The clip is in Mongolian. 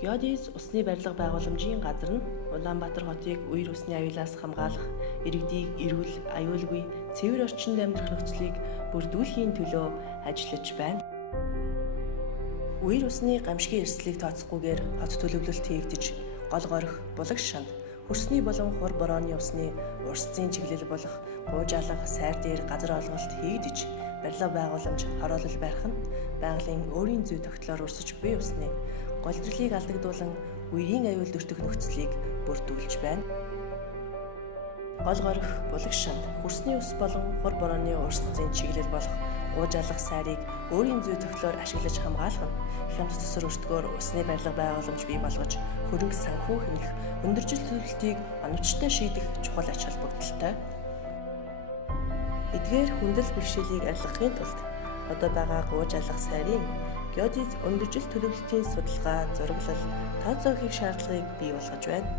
Геодез усны барилга байгууламжийн газар нь Улаанбаатар хотыг үер усны аюулаас хамгаалах, иргэдийг эрүүл, аюулгүй, цэвэр орчинд амьдрах нөхцөлийг бүрдүүлэхийн төлөө ажиллаж байна. Үер усны гамшигын эрсдлийг тооцохгүйгээр хот төлөвлөлт хийгдэж, гол горих, булагш шанд, хөрсний болон хур борооны усны урсцын чиглэл болох гуужаалга, сайр дээр газар олголт хийгдэж, барилга байгууламж хороолол барих нь байгалийн өөрийн зүй тогтлоор өрсөж буй усны голдролыг алдагдуулан үерийн аюулд өртөх нөхцөлийг бүрдүүлж байна. Гол горих, булагш шанд, хөрсний ус болон хур борооны урсцын чиглэл болох гуужаалга сайрыг өөрийн зүй тогтлоор ашиглаж хамгаалах нь хямд төсөр өртгөөр усны барилга байгууламж бий болгож хөрөнгө санхүү хэмнэх өндөржил төлөвлөлтийг оновчтой шийдэх чухал ач холбогдолтой. Эдгээр хүндэл бэрхшээлийг арилгахын тулд одоо байгаа гуужаалга сайрын геодез өндөржил төлөвлөлтийн судалгаа, зураглал, тооцоо хийх шаардлагыг бий болгож байна.